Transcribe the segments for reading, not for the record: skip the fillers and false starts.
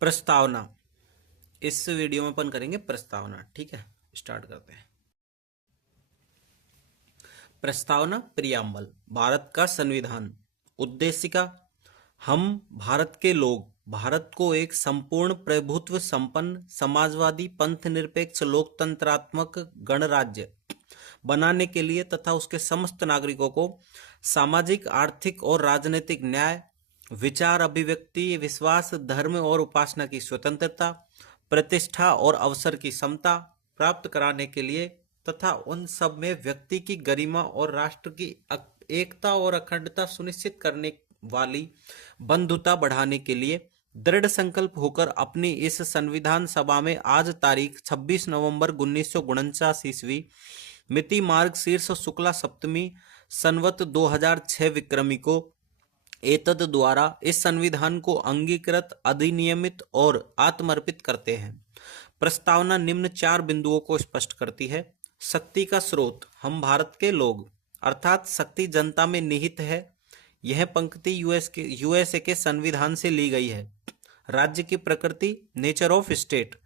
प्रस्तावना। इस वीडियो में अपन करेंगे प्रस्तावना। ठीक है, स्टार्ट करते हैं। प्रस्तावना प्रियम्बल। भारत का संविधान। उद्देशिका। हम भारत के लोग भारत को एक संपूर्ण प्रभुत्व संपन्न समाजवादी पंथ निरपेक्ष लोकतंत्रात्मक गणराज्य बनाने के लिए तथा उसके समस्त नागरिकों को सामाजिक, आर्थिक और राजनीतिक न्याय, विचार अभिव्यक्ति, विश्वास, धर्म और उपासना की स्वतंत्रता, प्रतिष्ठा और अवसर की समता प्राप्त कराने के लिए तथा उन सब में व्यक्ति की गरिमा और राष्ट्र की एकता और अखंडता सुनिश्चित करने वाली बंधुता बढ़ाने के लिए दृढ़ संकल्प होकर अपनी इस संविधान सभा में आज तारीख 26 नवंबर 1949 ईस्वी मिति मार्ग शीर्ष शुक्ला सप्तमी संवत 2006 विक्रमी को एतद द्वारा इस संविधान को अंगीकृत, अधिनियमित और आत्मर्पित करते हैं। प्रस्तावना निम्न 4 बिंदुओं को स्पष्ट करती है। शक्ति का स्रोत। हम भारत के लोग, अर्थात शक्ति जनता में निहित है। यह पंक्ति यूएसए के संविधान से ली गई है। राज्य की प्रकृति। Nature of state.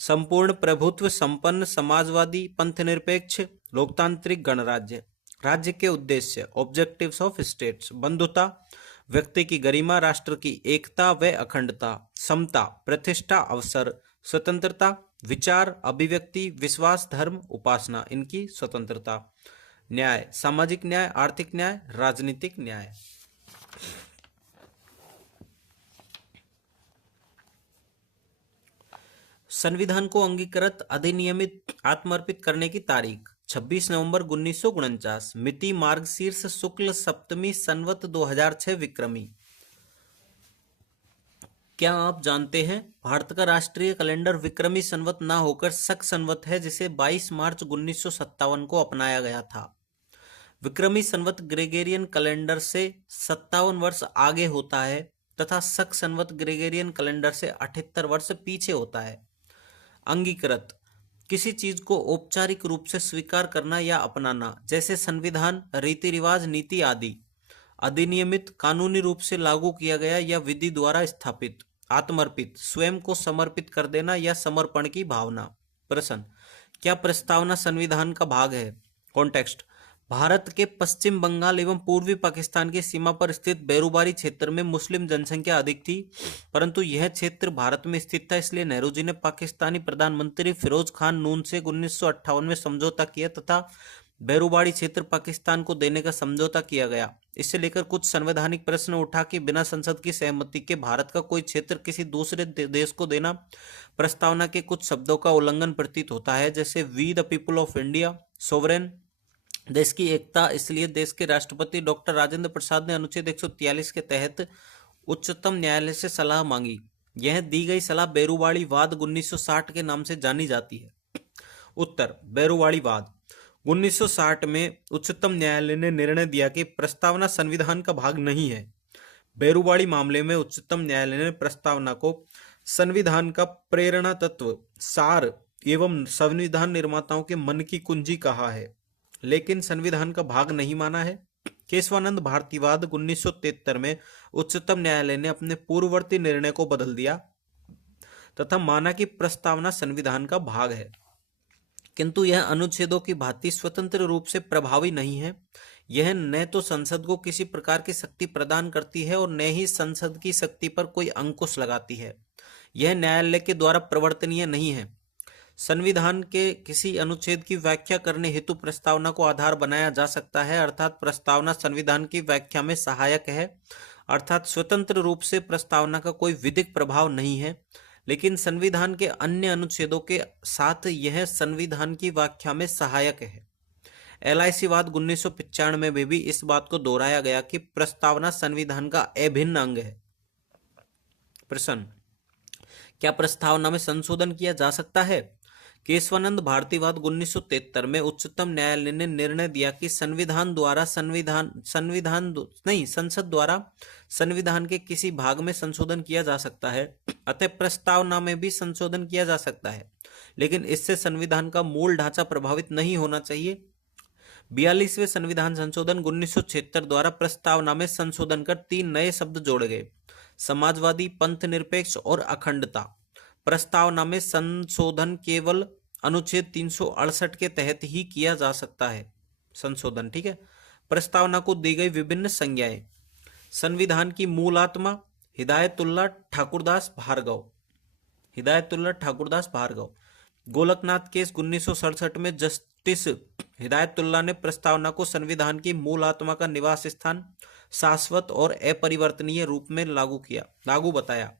संपूर्ण प्रभुत्व संपन्न समाजवादी पंथनिरपेक्ष लोकतांत्रिक गणराज्य। राज्य के उद्देश्य। Objectives of states. बंधुता, व्यक्ति की गरिमा, राष्ट्र की एकता व अखंडता, समता, प्रतिष्ठा, अवसर, स्वतंत्रता, विचार, अभिव्यक्ति, विश्वास, धर्म, उपासना, इनकी स्वतंत्रता। न्याय। सामाजिक न्याय, आर्थिक न्याय, राजनीतिक न्याय। संविधान को अंगीकृत, अधिनियमित, आत्मर्पित करने की तारीख 26 नवंबर 1949। मिति मार्ग शीर्ष शुक्ल सप्तमी संवत 2006 विक्रमी। क्या आप जानते हैं भारत का राष्ट्रीय कैलेंडर विक्रमी संवत ना होकर शक संवत है, जिसे 22 मार्च 1957 को अपनाया गया था। विक्रमी संवत ग्रेगोरियन कैलेंडर से 57 वर्ष आगे होता है तथा शक संवत ग्रेगोरियन कैलेंडर से 78 वर्ष पीछे होता है। अंगीकृत। किसी चीज को औपचारिक रूप से स्वीकार करना या अपनाना, जैसे संविधान, रीति रिवाज, नीति आदि। अधिनियमित। कानूनी रूप से लागू किया गया या विधि द्वारा स्थापित। आत्मर्पित। स्वयं को समर्पित कर देना या समर्पण की भावना। प्रश्न। क्या प्रस्तावना संविधान का भाग है? कॉन्टेक्स्ट। भारत के पश्चिम बंगाल एवं पूर्वी पाकिस्तान की सीमा पर स्थित बेरुबारी क्षेत्र में मुस्लिम जनसंख्या अधिक थी, परंतु यह क्षेत्र भारत में स्थित था, इसलिए नेहरू जी ने पाकिस्तानी प्रधानमंत्री फिरोज खान नून से 1958 में समझौता किया तथा बेरुबारी क्षेत्र पाकिस्तान को देने का समझौता किया गया। इससे लेकर कुछ संवैधानिक प्रश्न उठा कि बिना संसद की सहमति के भारत का कोई क्षेत्र किसी दूसरे देश को देना प्रस्तावना के कुछ शब्दों का उल्लंघन प्रतीत होता है, जैसे we the people of India, sovereign, देश की एकता। इसलिए देश के राष्ट्रपति डॉक्टर राजेंद्र प्रसाद ने अनुच्छेद 143 के तहत उच्चतम न्यायालय से सलाह मांगी। यह दी गई सलाह बेरुवाड़ी वाद 1960 के नाम से जानी जाती है। उत्तर। बेरुवाड़ी वाद 1960 में उच्चतम न्यायालय ने निर्णय दिया कि प्रस्तावना संविधान का भाग नहीं है। बेरुवाड़ी मामले में उच्चतम न्यायालय ने प्रस्तावना को संविधान का प्रेरणा तत्व, सार एवं संविधान निर्माताओं के मन की कुंजी कहा है, लेकिन संविधान का भाग नहीं माना है। केशवानंद भारतीवाद 1973 में उच्चतम न्यायालय ने अपने पूर्ववर्ती निर्णय को बदल दिया तथा माना कि प्रस्तावना संविधान का भाग है, किंतु यह अनुच्छेदों की भांति स्वतंत्र रूप से प्रभावी नहीं है। यह न तो संसद को किसी प्रकार की शक्ति प्रदान करती है और न ही संसद की शक्ति पर कोई अंकुश लगाती है। यह न्यायालय के द्वारा प्रवर्तनीय नहीं है। संविधान के किसी अनुच्छेद की व्याख्या करने हेतु प्रस्तावना को आधार बनाया जा सकता है, अर्थात प्रस्तावना संविधान की व्याख्या में सहायक है, अर्थात स्वतंत्र रूप से प्रस्तावना का कोई विधिक प्रभाव नहीं है, लेकिन संविधान के अन्य अनुच्छेदों के साथ यह संविधान की व्याख्या में सहायक है। LIC वाद 1995 में भी इस बात को दोहराया गया कि प्रस्तावना संविधान का अभिन्न अंग है। प्रश्न। क्या प्रस्तावना में संशोधन किया जा सकता है? केशवानंद भारतीवाद 1973 में उच्चतम न्यायालय ने निर्णय दिया कि संसद द्वारा संविधान के किसी भाग में संशोधन किया जा सकता है, अतः प्रस्तावना में भी संशोधन किया जा सकता है, लेकिन इससे संविधान का मूल ढांचा प्रभावित नहीं होना चाहिए। 42वें संविधान संशोधन 1976 द्वारा प्रस्तावना में संशोधन कर 3 नए शब्द जोड़े गए। समाजवादी, पंथ निरपेक्ष और अखंडता। प्रस्तावना में संशोधन केवल अनुच्छेद 368 के तहत ही किया जा सकता है। संशोधन, ठीक है। प्रस्तावना को दी गई विभिन्न संज्ञाएं। संविधान की मूल आत्मा हिदायतुल्लाह ठाकुरदास भार्गव, हिदायतुल्लाह ठाकुरदास भार्गव। गोलकनाथ केस 1967 में जस्टिस हिदायतुल्लाह ने प्रस्तावना को संविधान की मूल आत्मा का निवास स्थान शाश्वत और अपरिवर्तनीय रूप में लागू बताया।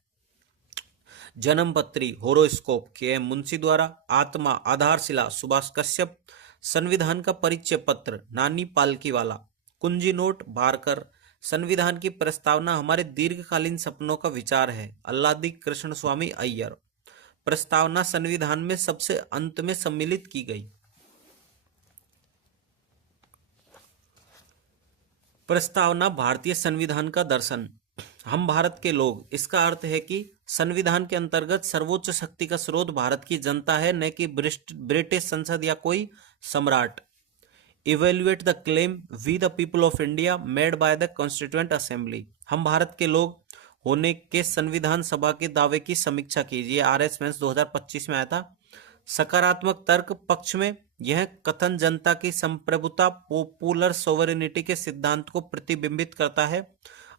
जन्मपत्री होरोस्कोप के मुंशी द्वारा। आत्मा आधारशिला सुभाष कश्यप। संविधान का परिचय पत्र नानी पालकीवाला। कुंजी नोट बारकर। संविधान की प्रस्तावना हमारे दीर्घकालीन सपनों का विचार है, अल्लादी कृष्ण स्वामी अय्यर। प्रस्तावना संविधान में सबसे अंत में सम्मिलित की गई। प्रस्तावना भारतीय संविधान का दर्शन। हम भारत के लोग, इसका अर्थ है कि संविधान के अंतर्गत सर्वोच्च शक्ति का स्रोत भारत की जनता है, न कि ब्रिटिश संसद या कोई सम्राट। Evaluate the claim we the people of India made by the constituent assembly. हम भारत के लोग होने के संविधान सभा के दावे की समीक्षा कीजिए। आरएस मेंस 2025 में आया था। सकारात्मक तर्क पक्ष में यह कथन जनता की संप्रभुता पॉपुलर सोवरेनिटी के सिद्धांत को प्रतिबिंबित करता है,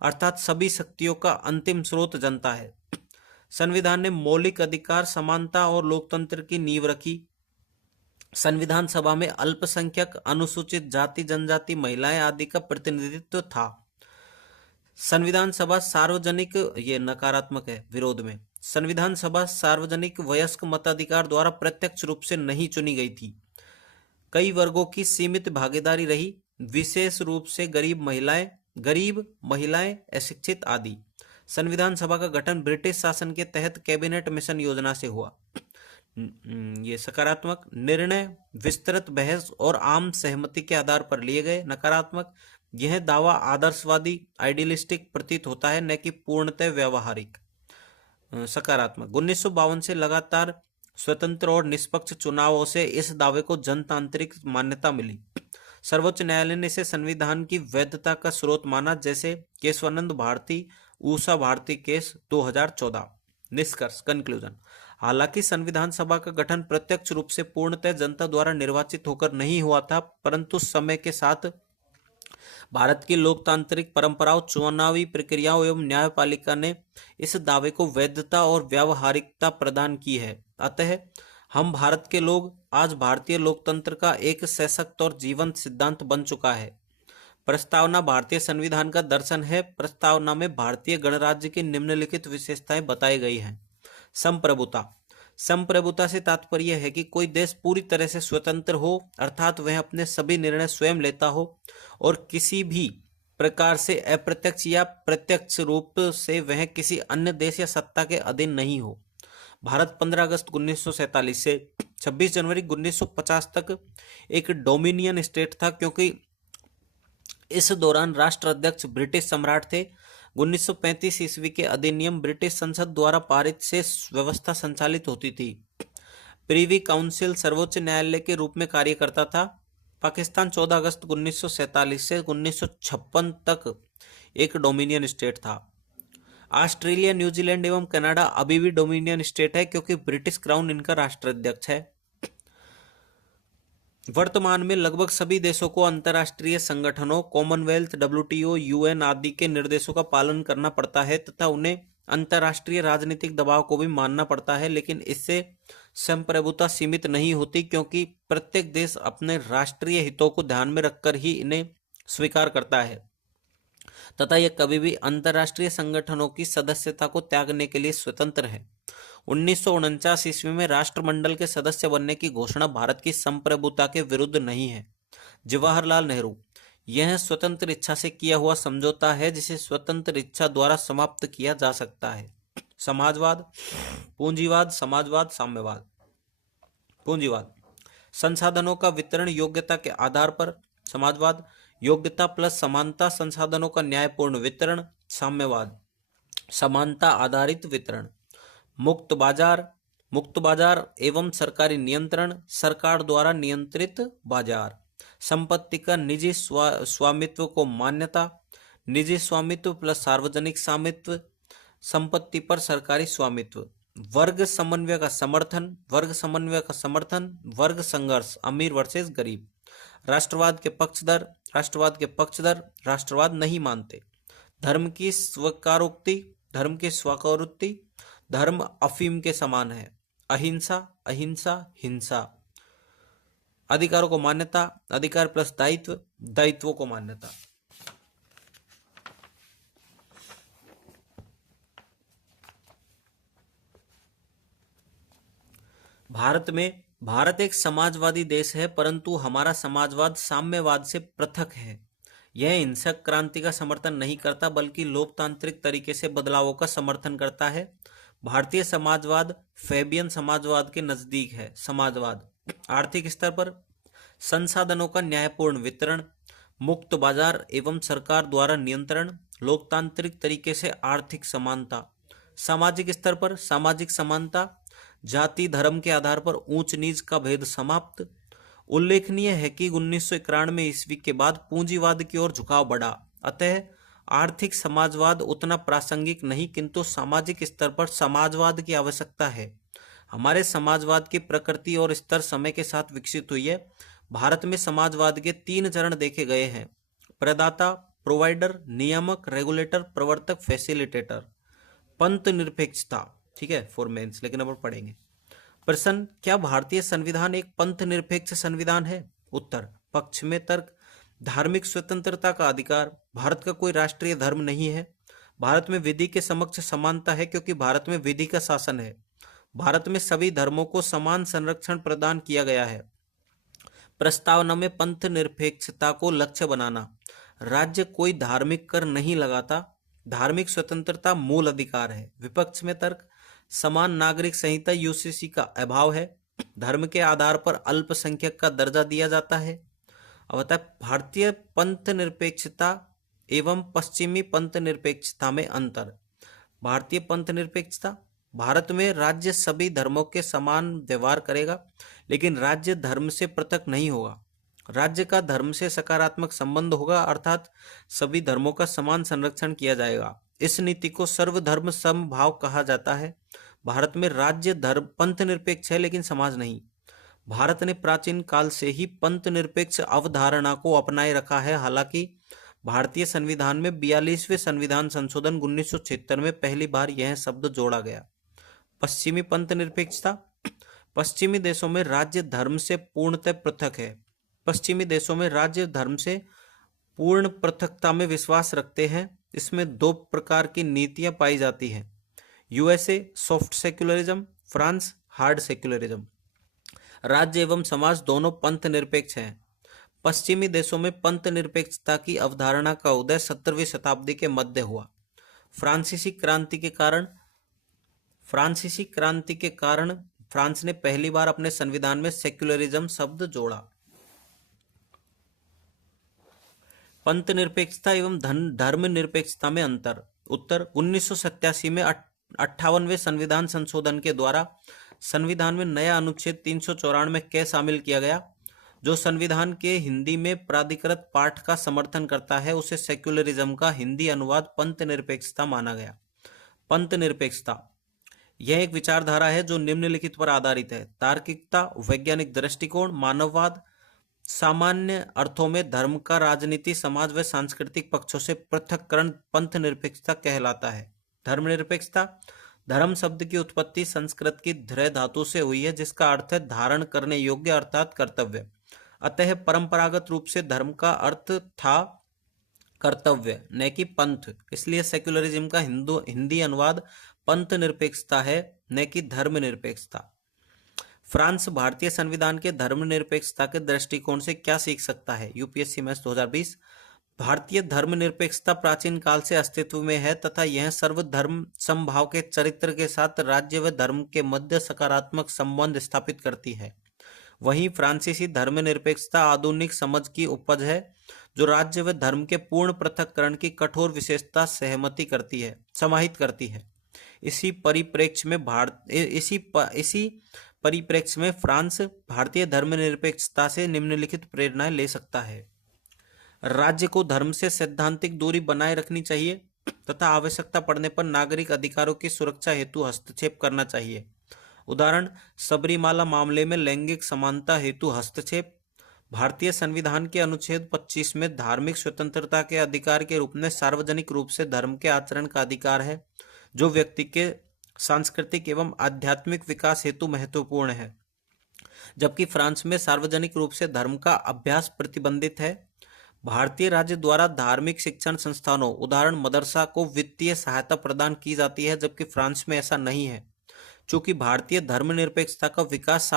अर्थात सभी शक्तियों का अंतिम स्रोत जनता है। संविधान ने मौलिक अधिकार, समानता और लोकतंत्र की नींव रखी। संविधान सभा में अल्पसंख्यक, अनुसूचित जाति, जनजाति, महिलाएं आदि का प्रतिनिधित्व था। संविधान सभा सार्वजनिक, ये नकारात्मक है विरोध में, संविधान सभा सार्वजनिक वयस्क मताधिकार द्वारा प्रत्यक्ष रूप से नहीं चुनी गई थी। कई वर्गों की सीमित भागीदारी रही, विशेष रूप से गरीब महिलाएं, अशिक्षित आदि। संविधान सभा का गठन ब्रिटिश शासन के तहत कैबिनेट मिशन योजना से हुआ। ये सकारात्मक। निर्णय विस्तृत बहस और आम सहमति के आधार पर लिए गए। नकारात्मक, यह दावा आदर्शवादी आइडियलिस्टिक प्रतीत होता है, न कि पूर्णतः व्यावहारिक। सकारात्मक, 1952 से लगातार स्वतंत्र और निष्पक्ष चुनावों से इस दावे को जनतांत्रिक मान्यता मिली। सर्वोच्च न्यायालय ने इसे संविधान की वैधता का स्रोत माना, जैसे केशवानंद भारती, उषा भारती केस 2014। निष्कर्ष, कंक्लूजन। हालांकि संविधान सभा का गठन प्रत्यक्ष रूप से पूर्णतः जनता द्वारा निर्वाचित होकर नहीं हुआ था, परंतु समय के साथ भारत की लोकतांत्रिक परंपराओं, चुनावी प्रक्रियाओं एवं न्यायपालिका ने इस दावे को वैधता और व्यावहारिकता प्रदान की है। अतः हम भारत के लोग आज भारतीय लोकतंत्र का एक सशक्त और जीवंत सिद्धांत बन चुका है। प्रस्तावना भारतीय संविधान का दर्शन है। प्रस्तावना में भारतीय गणराज्य की निम्नलिखित विशेषताएं बताई गई हैं। संप्रभुता। संप्रभुता से तात्पर्य है कि कोई देश पूरी तरह से स्वतंत्र हो, अर्थात वह अपने सभी निर्णय स्वयं लेता हो और किसी भी प्रकार से अप्रत्यक्ष या प्रत्यक्ष रूप से वह किसी अन्य देश या सत्ता के अधीन नहीं हो। भारत 15 अगस्त 1947 से 26 जनवरी 1950 तक एक डोमिनियन स्टेट था, क्योंकि इस दौरान राष्ट्राध्यक्ष ब्रिटिश सम्राट थे। 1935 ईस्वी के अधिनियम ब्रिटिश संसद द्वारा पारित से व्यवस्था संचालित होती थी। प्रीवी काउंसिल सर्वोच्च न्यायालय के रूप में कार्य करता था। पाकिस्तान 14 अगस्त 1947 से 1956 तक एक डोमिनियन स्टेट था। ऑस्ट्रेलिया, न्यूजीलैंड एवं कनाडा अभी भी डोमिनियन स्टेट है, क्योंकि ब्रिटिश क्राउन इनका राष्ट्राध्यक्ष है। वर्तमान में लगभग सभी देशों को अंतर्राष्ट्रीय संगठनों, कॉमनवेल्थ, WTO, UN आदि के निर्देशों का पालन करना पड़ता है तथा उन्हें अंतर्राष्ट्रीय राजनीतिक दबाव को भी मानना पड़ता है, लेकिन इससे संप्रभुता सीमित नहीं होती, क्योंकि प्रत्येक देश अपने राष्ट्रीय हितों को ध्यान में रखकर ही इन्हें स्वीकार करता है तथा यह कभी भी अंतर्राष्ट्रीय संगठनों की सदस्यता को त्यागने के लिए स्वतंत्र है। 1949 ईस्वी में राष्ट्रमंडल के सदस्य बनने की घोषणा भारत की संप्रभुता के विरुद्ध नहीं है। जवाहरलाल नेहरू। यह स्वतंत्र इच्छा से किया हुआ समझौता है, जिसे स्वतंत्र इच्छा द्वारा समाप्त किया जा सकता है। समाजवाद, पूंजीवाद, समाजवाद, साम्यवाद। पूंजीवाद, संसाधनों का वितरण योग्यता के आधार पर। समाजवाद, योग्यता प्लस समानता, संसाधनों का न्यायपूर्ण वितरण। साम्यवाद, समानता आधारित वितरण। मुक्त बाजार एवं सरकारी नियंत्रण, सरकार द्वारा नियंत्रित बाजार। संपत्ति का निजी स्वामित्व को मान्यता, निजी स्वामित्व प्लस सार्वजनिक स्वामित्व। संपत्ति पर सरकारी स्वामित्व, वर्ग समन्वय का समर्थन, वर्ग समन्वय का समर्थन, वर्ग संघर्ष, अमीर वर्सेस गरीब, राष्ट्रवाद के पक्षधर, राष्ट्रवाद के पक्षधर राष्ट्रवाद नहीं मानते, धर्म की स्वकारोक्ति, धर्म की स्वकारोक्ति, धर्म अफीम के समान है, अहिंसा, अहिंसा, हिंसा, अधिकारों को मान्यता, अधिकार प्लस दायित्व, दायित्वों को मान्यता। भारत एक समाजवादी देश है, परंतु हमारा समाजवाद साम्यवाद से पृथक है। यह हिंसक क्रांति का समर्थन नहीं करता, बल्कि लोकतांत्रिक तरीके से बदलावों का समर्थन करता है। भारतीय समाजवाद फैबियन समाजवाद के नजदीक है। समाजवाद आर्थिक स्तर पर संसाधनों का न्यायपूर्ण वितरण, मुक्त बाजार एवं सरकार द्वारा नियंत्रण, लोकतांत्रिक तरीके से आर्थिक समानता। सामाजिक स्तर पर सामाजिक समानता, जाति धर्म के आधार पर ऊंच नीच का भेद समाप्त। उल्लेखनीय है कि 1991 ईस्वी के बाद पूंजीवाद की ओर झुकाव बढ़ा, अतः आर्थिक समाजवाद उतना प्रासंगिक नहीं, किंतु सामाजिक स्तर पर समाजवाद की आवश्यकता है। हमारे समाजवाद की प्रकृति और स्तर समय के साथ विकसित हुई है। भारत में समाजवाद के 3 चरण देखे गए हैं: प्रदाता, प्रोवाइडर, नियामक, रेगुलेटर, प्रवर्तक, फैसिलिटेटर। पंथ निरपेक्षता, ठीक है, फॉर मेंस, लेकिन अब पढ़ेंगे। प्रश्न, क्या भारतीय संविधान एक पंथ निरपेक्ष संविधान है? उत्तर, पक्ष में तर्क। धार्मिक स्वतंत्रता का अधिकार, भारत का कोई राष्ट्रीय धर्म नहीं है। भारत में विधि के समक्ष समानता है, क्योंकि भारत में विधि का शासन है। भारत में सभी धर्मों को समान संरक्षण प्रदान किया गया है। प्रस्तावना में पंथ निरपेक्षता को लक्ष्य बनाना, राज्य कोई धार्मिक कर नहीं लगाता। धार्मिक स्वतंत्रता मूल अधिकार है। विपक्ष में तर्क, समान नागरिक संहिता यूसीसी का अभाव है। धर्म के आधार पर अल्पसंख्यक का दर्जा दिया जाता है। अब बता, भारतीय पंथ निरपेक्षता एवं पश्चिमी पंथ निरपेक्षता में अंतर। भारतीय पंथ निरपेक्षता, भारत में राज्य सभी धर्मों के समान व्यवहार करेगा, लेकिन राज्य धर्म से पृथक नहीं होगा। राज्य का धर्म से सकारात्मक संबंध होगा, अर्थात सभी धर्मों का समान संरक्षण किया जाएगा। इस नीति को सर्वधर्म समभाव कहा जाता है। भारत में राज्य धर्म पंथ निरपेक्ष है, लेकिन समाज नहीं। भारत ने प्राचीन काल से ही पंथ निरपेक्ष अवधारणा को अपनाए रखा है। हालांकि भारतीय संविधान में 42वें संविधान संशोधन 1976 में पहली बार यह शब्द जोड़ा गया। पश्चिमी पंथ निरपेक्षता, पश्चिमी देशों में राज्य धर्म से पूर्णतः पृथक है। पश्चिमी देशों में राज्य धर्म से पूर्ण पृथकता में विश्वास रखते हैं। इसमें 2 प्रकार की नीतियां पाई जाती हैं: USA soft secularism, France hard secularism. राज्य एवं समाज दोनों पंथ निरपेक्ष हैं। पश्चिमी देशों में पंथ निरपेक्षता की अवधारणा का उदय 17वीं शताब्दी के मध्य हुआ। फ्रांसीसी क्रांति के कारण फ्रांस ने पहली बार अपने संविधान में सेक्युलरिज्म शब्द जोड़ा। पंथ निरपेक्षता एवं धर्म निरपेक्षता में अंतर। उत्तर, 1987 में 58वें संविधान संशोधन के द्वारा संविधान में नया अनुच्छेद 394 क शामिल किया गया, जो संविधान के हिंदी में प्राधिकृत पाठ का समर्थन करता है। उसे सेक्युलरिज्म का हिंदी अनुवाद पंथ निरपेक्षता माना गया। पंथ निरपेक्षता यह एक विचारधारा है जो निम्नलिखित पर आधारित है: तार्किकता, वैज्ञानिक दृष्टिकोण, मानववाद। सामान्य अर्थों में धर्म का राजनीति, समाज व सांस्कृतिक पक्षों से पृथक्करण पंथ निरपेक्षता कहलाता है। धर्मनिरपेक्षता, धर्म शब्द की उत्पत्ति संस्कृत की धृ धातु से हुई है, जिसका अर्थ है धारण करने योग्य अर्थात कर्तव्य। अतः परंपरागत रूप से धर्म का अर्थ था कर्तव्य, न कि पंथ। इसलिए सेक्युलरिज्म का हिंदी अनुवाद पंथ निरपेक्षता है, न कि धर्मनिरपेक्षता। फ्रांस भारतीय संविधान के धर्मनिरपेक्षता के दृष्टिकोण से क्या सीख सकता है? UPSC maths 2020। भारतीय धर्मनिरपेक्षता प्राचीन काल से अस्तित्व में है तथा यह सर्वधर्म समभाव के चरित्र के साथ राज्य व धर्म के मध्य सकारात्मक संबंध स्थापित करती है। वहीं फ्रांसीसी धर्मनिरपेक्षता आधुनिक समझ की उपज है, जो राज्य व धर्म के पूर्ण पृथक्करण की कठोर विशेषता समाहित करती है। इसी परिप्रेक्ष्य में फ्रांस भारतीय धर्मनिरपेक्षता से निम्नलिखित प्रेरणाएं ले सकता है: राज्य को धर्म से सैद्धांतिक दूरी बनाए रखनी चाहिए। तथा आवश्यकता पड़ने पर नागरिक अधिकारों की सुरक्षा हेतु हस्तक्षेप करना चाहिए। उदाहरण, सबरीमाला मामले में लैंगिक समानता हेतु हस्तक्षेप। भारतीय संविधान के अनुच्छेद 25 में धार्मिक स्वतंत्रता के अधिकार के रूप में सार्वजनिक रूप से धर्म के आचरण का अधिकार है, जो व्यक्ति के सांस्कृतिक एवं आध्यात्मिक विकास हेतु महत्वपूर्ण है, जबकि फ्रांस में सार्वजनिक रूप से धर्म का अभ्यास प्रतिबंधित है। भारतीय राज्य द्वारा धार्मिक शिक्षण संस्थानों, उदाहरण मदरसा, को वित्तीय सहायता प्रदान की जाती है, जबकि फ्रांस में ऐसा नहीं है। चूंकि भारतीय धर्मनिरपेक्षता का विकास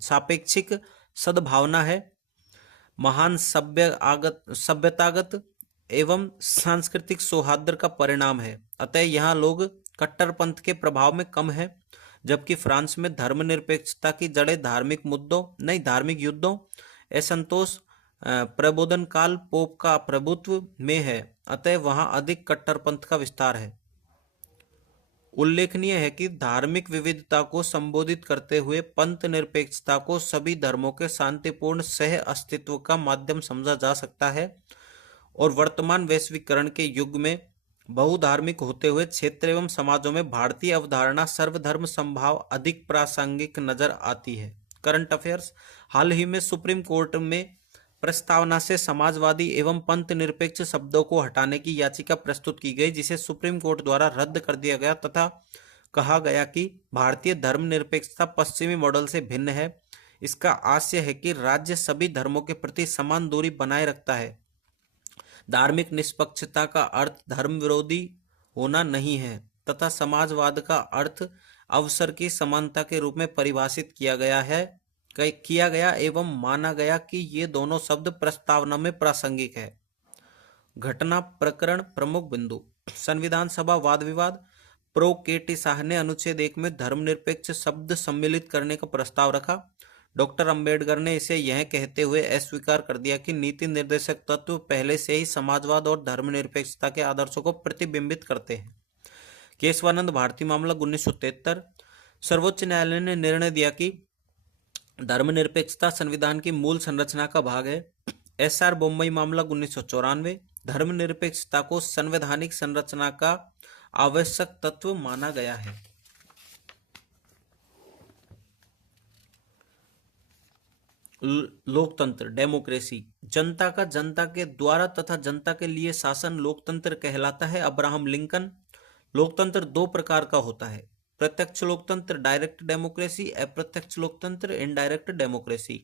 सापेक्षिक सद्भावना है, महान सभ्यतागत एवं सांस्कृतिक सौहार्द का परिणाम है, अतः यहाँ लोग कट्टरपंथ के प्रभाव में कम है, जबकि फ्रांस में धर्मनिरपेक्षता की जड़ें धार्मिक मुद्दों नहीं धार्मिक युद्धों, असंतोष, प्रबोधन काल पोप का प्रभुत्व में है, अतः वहाँ अधिक कट्टरपंथ का विस्तार है। उल्लेखनीय है कि धार्मिक विविधता को संबोधित करते हुए पंथ निरपेक्षता को सभी धर्मों के शांतिपूर्ण सह अस्तित्व का माध्यम समझा जा सकता है, और वर्तमान वैश्वीकरण के युग में बहुधार्मिक होते हुए क्षेत्र एवं समाजों में भारतीय अवधारणा सर्वधर्म समभाव अधिक प्रासंगिक नजर आती है। Current affairs. हाल ही में सुप्रीम कोर्ट में प्रस्तावना से समाजवादी एवं पंथ निरपेक्ष शब्दों को हटाने की याचिका प्रस्तुत की गई, जिसे सुप्रीम कोर्ट द्वारा रद्द कर दिया गया तथा कहा गया कि भारतीय धर्मनिरपेक्षता पश्चिमी मॉडल से भिन्न है। इसका आशय है कि राज्य सभी धर्मों के प्रति समान दूरी बनाए रखता है। धार्मिक निष्पक्षता का अर्थ धर्म विरोधी होना नहीं है तथा समाजवाद का अर्थ अवसर की समानता के रूप में परिभाषित किया गया एवं माना गया कि ये दोनों शब्द प्रस्तावना में प्रासंगिक है। घटना प्रकरण प्रमुख बिंदु। संविधान सभा वाद विवाद। Pro K.T.. शाह ने अनुच्छेद 1 में धर्मनिरपेक्ष शब्द सम्मिलित करने का प्रस्ताव रखा। डॉक्टर अंबेडकर ने इसे यह कहते हुए अस्वीकार कर दिया कि नीति निर्देशक तत्व पहले से ही समाजवाद और धर्मनिरपेक्षता के आदर्शों को प्रतिबिंबित करते हैं। केशवानंद भारती मामला 1973। सर्वोच्च न्यायालय ने निर्णय दिया कि धर्मनिरपेक्षता संविधान की मूल संरचना का भाग है। एस.आर. बोम्मई मामला 1994। धर्मनिरपेक्षता को संवैधानिक संरचना का आवश्यक तत्व माना गया है। लोकतंत्र डेमोक्रेसी। जनता का जनता के द्वारा तथा जनता के लिए शासन लोकतंत्र कहलाता है। Abraham Lincoln. लोकतंत्र दो प्रकार का होता है, प्रत्यक्ष लोकतंत्र डायरेक्ट डेमोक्रेसी, अप्रत्यक्ष लोकतंत्र इनडायरेक्ट डेमोक्रेसी।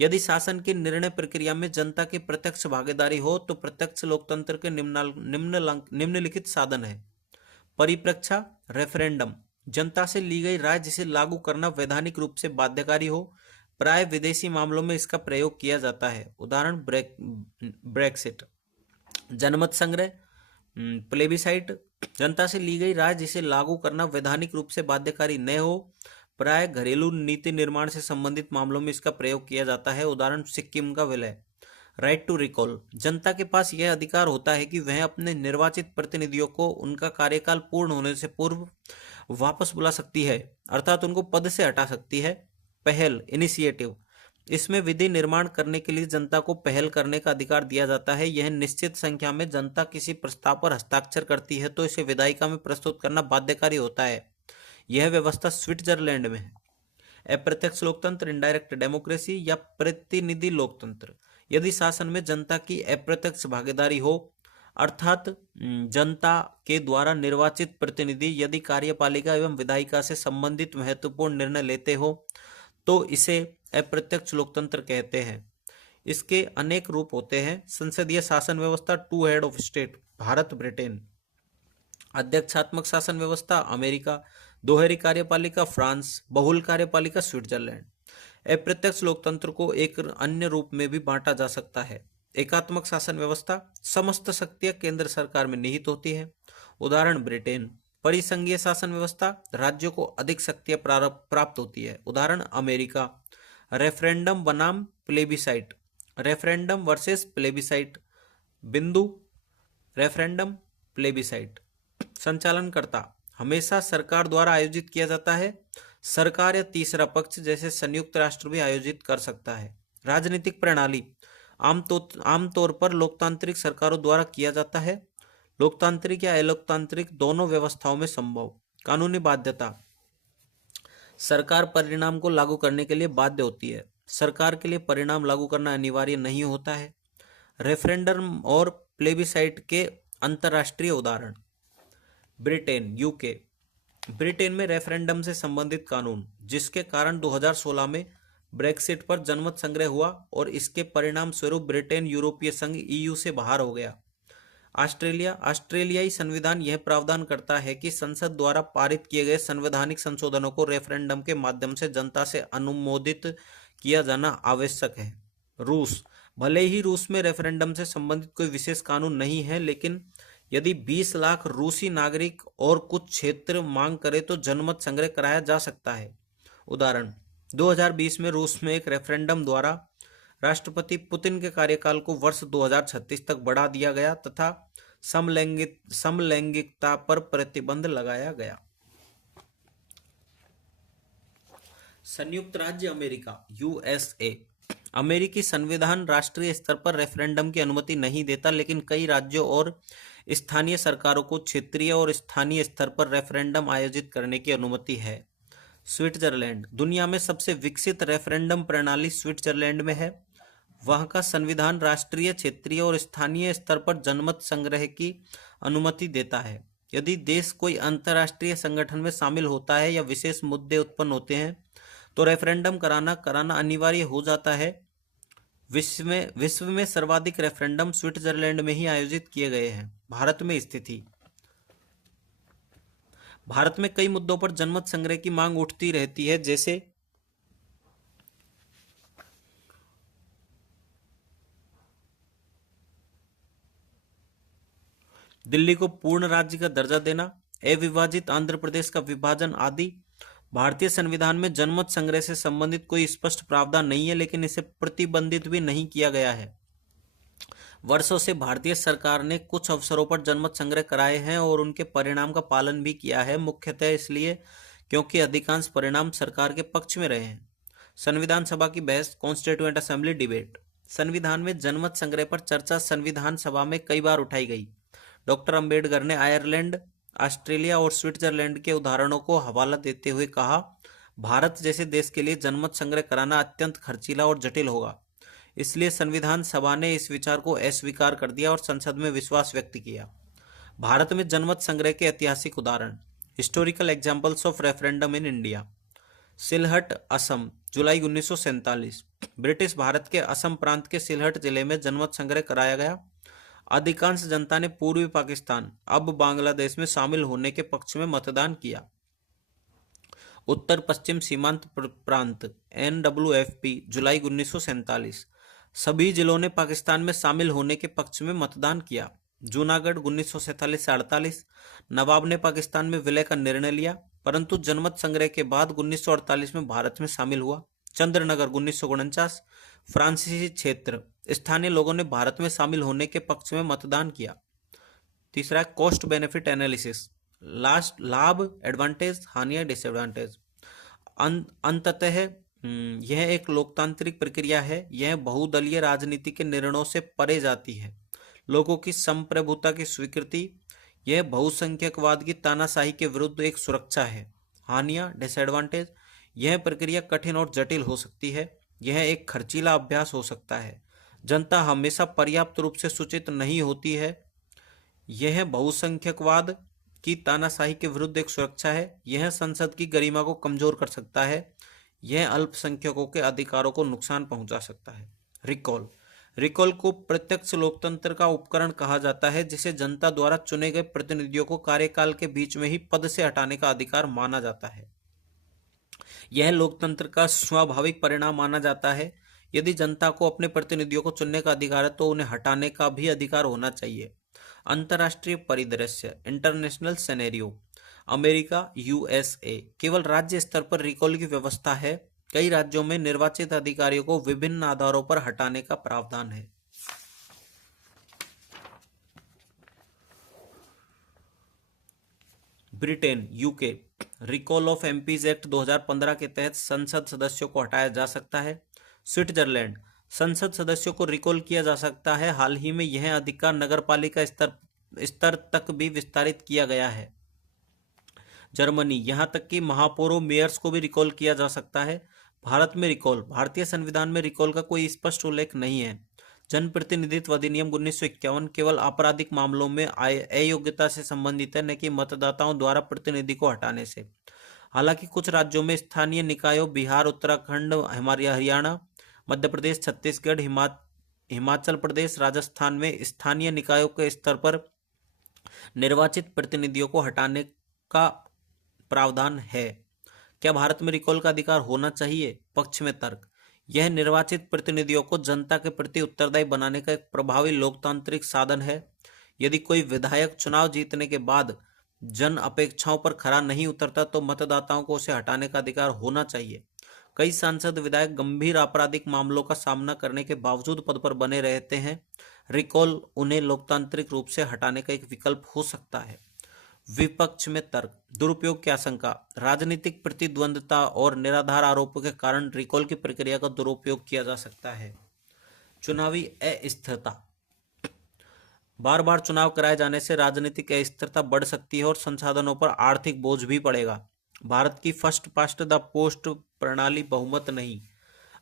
यदि शासन की निर्णय प्रक्रिया में जनता की प्रत्यक्ष भागीदारी हो तो प्रत्यक्ष लोकतंत्र के निम्नलिखित साधन है। परिप्रेक्षा रेफरेंडम, जनता से ली गई राय जिसे लागू करना वैधानिक रूप से बाध्यकारी हो। प्राय विदेशी मामलों में इसका प्रयोग किया जाता है, उदाहरण ब्रेक्सिट। जनमत संग्रह प्लेबिसाइट, जनता से ली गई राय जिसे लागू करना वैधानिक रूप से बाध्यकारी न हो। प्राय घरेलू नीति निर्माण से संबंधित मामलों में इसका प्रयोग किया जाता है, उदाहरण सिक्किम का विलय। राइट टू रिकॉल, जनता के पास यह अधिकार होता है कि वह अपने निर्वाचित प्रतिनिधियों को उनका कार्यकाल पूर्ण होने से पूर्व वापस बुला सकती है, अर्थात उनको पद से हटा सकती है। पहल इनिशिएटिव, इसमें विधि निर्माण करने के लिए जनता को पहल करने का अधिकार दिया जाता है। यह निश्चित संख्या में जनता किसी प्रस्ताव पर हस्ताक्षर करती है तो इसे विधायिका में प्रस्तुत करना बाध्यकारी होता है। यह व्यवस्था स्विट्जरलैंड में है। अप्रत्यक्ष लोकतंत्र इनडायरेक्ट डेमोक्रेसी या प्रतिनिधि लोकतंत्र, यदि शासन में जनता की अप्रत्यक्ष भागीदारी हो, अर्थात जनता के द्वारा निर्वाचित प्रतिनिधि यदि कार्यपालिका एवं विधायिका से संबंधित महत्वपूर्ण निर्णय लेते हो तो इसे अप्रत्यक्ष लोकतंत्र कहते हैं। इसके अनेक रूप होते हैं। संसदीय शासन व्यवस्था, two head of state, Bharat Britain. अध्यक्षात्मक शासन व्यवस्था, अमेरिका। दोहरी कार्यपालिका, फ्रांस। बहुल कार्यपालिका, स्विट्जरलैंड। अप्रत्यक्ष लोकतंत्र को एक अन्य रूप में भी बांटा जा सकता है। एकात्मक शासन व्यवस्था, समस्त शक्तियां केंद्र सरकार में निहित होती है, उदाहरण ब्रिटेन। परिसंघीय शासन व्यवस्था, राज्यों को अधिक शक्तियां प्राप्त होती है, उदाहरण अमेरिका। रेफरेंडम बनाम प्लेबिसाइट, रेफरेंडम वर्सेस प्लेबिसाइट। बिंदु रेफरेंडम प्लेबिसाइट। संचालनकर्ता हमेशा सरकार द्वारा आयोजित किया जाता है। सरकार या तीसरा पक्ष जैसे संयुक्त राष्ट्र भी आयोजित कर सकता है। राजनीतिक प्रणाली आमतौर पर लोकतांत्रिक सरकारों द्वारा किया जाता है। लोकतांत्रिक या अलोकतांत्रिक दोनों व्यवस्थाओं में संभव। कानूनी बाध्यता, सरकार परिणाम को लागू करने के लिए बाध्य होती है। सरकार के लिए परिणाम लागू करना अनिवार्य नहीं होता है। रेफरेंडम और प्लेबिसाइट के अंतर्राष्ट्रीय उदाहरण, ब्रिटेन यूके। ब्रिटेन में रेफरेंडम से संबंधित कानून, जिसके कारण 2016 में ब्रेक्सिट पर जनमत संग्रह हुआ और इसके परिणाम स्वरूप ब्रिटेन यूरोपीय संघ ईयू से बाहर हो गया। ऑस्ट्रेलियाई संविधान यह प्रावधान करता है कि संसद द्वारा पारित किए गए संवैधानिक संशोधनों को रेफरेंडम के माध्यम से जनता से अनुमोदित किया जाना आवश्यक है। रूस, भले ही रूस में रेफरेंडम से संबंधित कोई विशेष कानून नहीं है, लेकिन यदि 20 लाख रूसी नागरिक और कुछ क्षेत्र मांग करे तो जनमत संग्रह कराया जा सकता है। उदाहरण, 2020 में रूस में एक रेफरेंडम द्वारा राष्ट्रपति पुतिन के कार्यकाल को वर्ष 2036 तक बढ़ा दिया गया तथा समलैंगिकता पर प्रतिबंध लगाया गया। संयुक्त राज्य अमेरिका यूएसए। अमेरिकी संविधान राष्ट्रीय स्तर पर रेफरेंडम की अनुमति नहीं देता, लेकिन कई राज्यों और स्थानीय सरकारों को क्षेत्रीय और स्थानीय स्तर पर रेफरेंडम आयोजित करने की अनुमति है। स्विट्जरलैंड, दुनिया में सबसे विकसित रेफरेंडम प्रणाली स्विट्जरलैंड में है। वहां का संविधान राष्ट्रीय, क्षेत्रीय और स्थानीय स्तर पर जनमत संग्रह की अनुमति देता है। यदि देश कोई अंतर्राष्ट्रीय संगठन में शामिल होता है या विशेष मुद्दे उत्पन्न होते हैं तो रेफरेंडम कराना अनिवार्य हो जाता है। विश्व में सर्वाधिक रेफरेंडम स्विट्जरलैंड में ही आयोजित किए गए हैं। भारत में स्थिति, भारत में कई मुद्दों पर जनमत संग्रह की मांग उठती रहती है, जैसे दिल्ली को पूर्ण राज्य का दर्जा देना, अविभाजित आंध्र प्रदेश का विभाजन आदि। भारतीय संविधान में जनमत संग्रह से संबंधित कोई स्पष्ट प्रावधान नहीं है, लेकिन इसे प्रतिबंधित भी नहीं किया गया है। वर्षों से भारतीय सरकार ने कुछ अवसरों पर जनमत संग्रह कराए हैं और उनके परिणाम का पालन भी किया है, मुख्यतः इसलिए क्योंकि अधिकांश परिणाम सरकार के पक्ष में रहे हैं। संविधान सभा की बहस, कॉन्स्टिट्यूएंट असेंबली डिबेट। संविधान में जनमत संग्रह पर चर्चा संविधान सभा में कई बार उठाई गई। डॉक्टर अंबेडकर ने आयरलैंड, ऑस्ट्रेलिया और स्विट्जरलैंड के उदाहरणों को हवाला देते हुए कहा, भारत जैसे देश के लिए जनमत संग्रह कराना अत्यंत खर्चीला और जटिल होगा। इसलिए संविधान सभा ने इस विचार को अस्वीकार कर दिया और संसद में विश्वास व्यक्त किया। भारत में जनमत संग्रह के ऐतिहासिक उदाहरण, historical examples of referendum in India. Sylhet, Assam, July 1947। British Bharat के असम प्रांत के सिलहट जिले में जनमत संग्रह कराया गया। अधिकांश जनता ने पूर्वी पाकिस्तान, अब बांग्लादेश में शामिल होने के पक्ष में मतदान किया। उत्तर पश्चिम सीमांत प्रांत NWFP, जुलाई 1947। सभी जिलों ने पाकिस्तान में शामिल होने के पक्ष में मतदान किया। जूनागढ़ 1947 से 48। नवाब ने पाकिस्तान में विलय का निर्णय लिया, परंतु जनमत संग्रह के बाद 1948 में भारत में शामिल हुआ। चंद्रनगर 1949। फ्रांसीसी क्षेत्र, स्थानीय लोगों ने भारत में शामिल होने के पक्ष में मतदान किया। तीसरा है कॉस्ट बेनिफिट एनालिसिस, लाभ, एडवांटेज, हानियां, डिसएडवांटेज। अंततः यह एक लोकतांत्रिक प्रक्रिया है। यह बहुदलीय राजनीति के निर्णयों से परे जाती है। लोगों की संप्रभुता की स्वीकृति, यह बहुसंख्यकवाद की तानाशाही के विरुद्ध एक सुरक्षा है। हानियां, डिसएडवांटेज, यह प्रक्रिया कठिन और जटिल हो सकती है। यह एक खर्चीला अभ्यास हो सकता है। जनता हमेशा पर्याप्त रूप से सूचित नहीं होती है। यह बहुसंख्यकवाद की तानाशाही के विरुद्ध एक सुरक्षा है। यह संसद की गरिमा को कमजोर कर सकता है। यह अल्पसंख्यकों के अधिकारों को नुकसान पहुंचा सकता है। रिकॉल, रिकॉल को प्रत्यक्ष लोकतंत्र का उपकरण कहा जाता है, जिसे जनता द्वारा चुने गए प्रतिनिधियों को कार्यकाल के बीच में ही पद से हटाने का अधिकार माना जाता है। यह लोकतंत्र का स्वाभाविक परिणाम माना जाता है। यदि जनता को अपने प्रतिनिधियों को चुनने का अधिकार है तो उन्हें हटाने का भी अधिकार होना चाहिए। अंतर्राष्ट्रीय परिदृश्य, इंटरनेशनल सिनेरियो। अमेरिका, यूएसए, केवल राज्य स्तर पर रिकॉल की व्यवस्था है। कई राज्यों में निर्वाचित अधिकारियों को विभिन्न आधारों पर हटाने का प्रावधान है। Britain, UK, recall of MPs act 2015 के तहत संसद सदस्यों को हटाया जा सकता है। स्विट्जरलैंड, संसद सदस्यों को रिकॉल किया जा सकता है। हाल ही में यह अधिकार नगरपालिका स्तर स्तर तक भी विस्तारित किया गया है। जर्मनी, यहां तक कि महापौरों मेयर्स को भी रिकॉल किया जा सकता है। भारत में रिकॉल, भारतीय संविधान में रिकॉल का कोई स्पष्ट उल्लेख नहीं है। जनप्रतिनिधित्व अधिनियम 1951 केवल आपराधिक मामलों में अयोग्यता से संबंधित है, न कि मतदाताओं द्वारा प्रतिनिधि को हटाने से। हालांकि कुछ राज्यों में स्थानीय निकायों, बिहार, उत्तराखंड, हरियाणा, मध्य प्रदेश, छत्तीसगढ़, हिमाचल प्रदेश, राजस्थान में स्थानीय निकायों के स्तर पर निर्वाचित प्रतिनिधियों को हटाने का प्रावधान है। क्या भारत में रिकॉल का अधिकार होना चाहिए? पक्ष में तर्क, यह निर्वाचित प्रतिनिधियों को जनता के प्रति उत्तरदायी बनाने का एक प्रभावी लोकतांत्रिक साधन है। यदि कोई विधायक चुनाव जीतने के बाद जन अपेक्षाओं पर खरा नहीं उतरता तो मतदाताओं को उसे हटाने का अधिकार होना चाहिए। कई सांसद विधायक गंभीर आपराधिक मामलों का सामना करने के बावजूद पद पर बने रहते हैं। रिकॉल उन्हें लोकतांत्रिक रूप से हटाने का एक विकल्प हो सकता है। विपक्ष में तर्क, दुरुपयोग की आशंका, राजनीतिक प्रतिद्वंद्विता और निराधार आरोपों के कारण रिकॉल की प्रक्रिया का दुरुपयोग किया जा सकता है। चुनावी अस्थिरता, बार बार चुनाव कराए जाने से राजनीतिक अस्थिरता बढ़ सकती है और संसाधनों पर आर्थिक बोझ भी पड़ेगा। भारत की फर्स्ट पास्ट द पोस्ट प्रणाली बहुमत नहीं,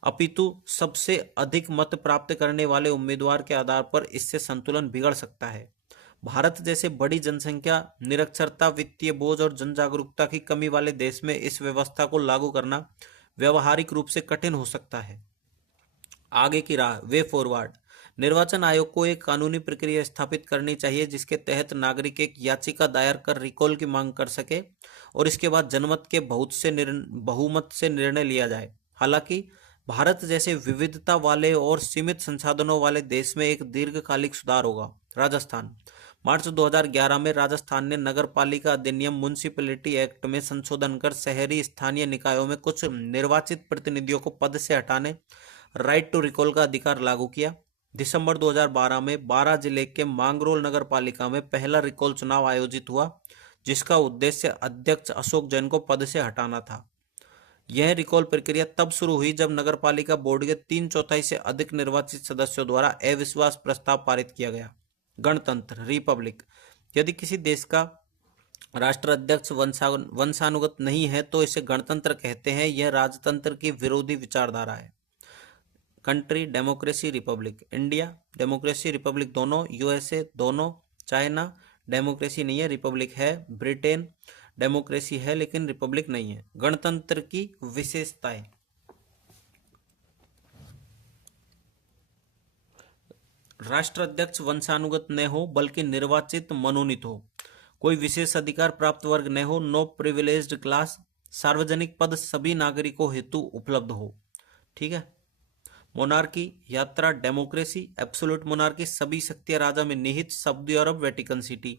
अपितु सबसे अधिक मत प्राप्त करने वाले उम्मीदवार के आधार पर इससे संतुलन बिगड़ सकता है। भारत जैसे बड़ी जनसंख्या, निरक्षरता, वित्तीय बोझ और जन जागरूकता की कमी वाले देश में इस व्यवस्था को लागू करना व्यवहारिक रूप से कठिन हो सकता है। आगे की राह, वे फॉरवर्ड, निर्वाचन आयोग को एक कानूनी प्रक्रिया स्थापित करनी चाहिए जिसके तहत नागरिक एक याचिका दायर कर रिकॉल की मांग कर सके और इसके बाद जनमत के बहुमत से निर्णय लिया जाए। हालांकि भारत जैसे विविधता वाले और सीमित संसाधनों वाले देश में एक दीर्घकालिक सुधार होगा। राजस्थान, मार्च 2011 में राजस्थान ने नगरपालिका अधिनियम म्युनिसिपैलिटी एक्ट में संशोधन कर शहरी स्थानीय निकायों में कुछ निर्वाचित प्रतिनिधियों को पद से हटाने राइट टू रिकॉल का अधिकार लागू किया। दिसंबर 2012 में 12 जिले के मांगरोल नगर पालिका में पहला रिकॉल चुनाव आयोजित हुआ जिसका उद्देश्य अध्यक्ष अशोक जैन को पद से हटाना था। यह रिकॉल प्रक्रिया तब शुरू हुई जब नगरपालिका बोर्ड के 3/4 से अधिक निर्वाचित सदस्यों द्वारा अविश्वास प्रस्ताव पारित किया गया। गणतंत्र, रिपब्लिक, यदि किसी देश का राष्ट्राध्यक्ष वंशानुगत नहीं है तो इसे गणतंत्र कहते हैं। यह राजतंत्र की विरोधी विचारधारा है। Country, democracy, Republic, India democracy Republic दोनों, यूएसए दोनों, चाइना डेमोक्रेसी नहीं है रिपब्लिक है, ब्रिटेन डेमोक्रेसी है लेकिन रिपब्लिक नहीं है। गणतंत्र की विशेषताएं, राष्ट्राध्यक्ष वंशानुगत न हो बल्कि निर्वाचित मनोनीत हो, कोई विशेष अधिकार प्राप्त वर्ग न हो, नो प्रिविलेज्ड क्लास, सार्वजनिक पद सभी नागरिकों हेतु उपलब्ध हो। ठीक है। मोनार्की, यात्रा, डेमोक्रेसी, एब्सोल्यूट मोनार्की, सभी शक्तियां राजा में निहित, Saudi Arab, Vatican City.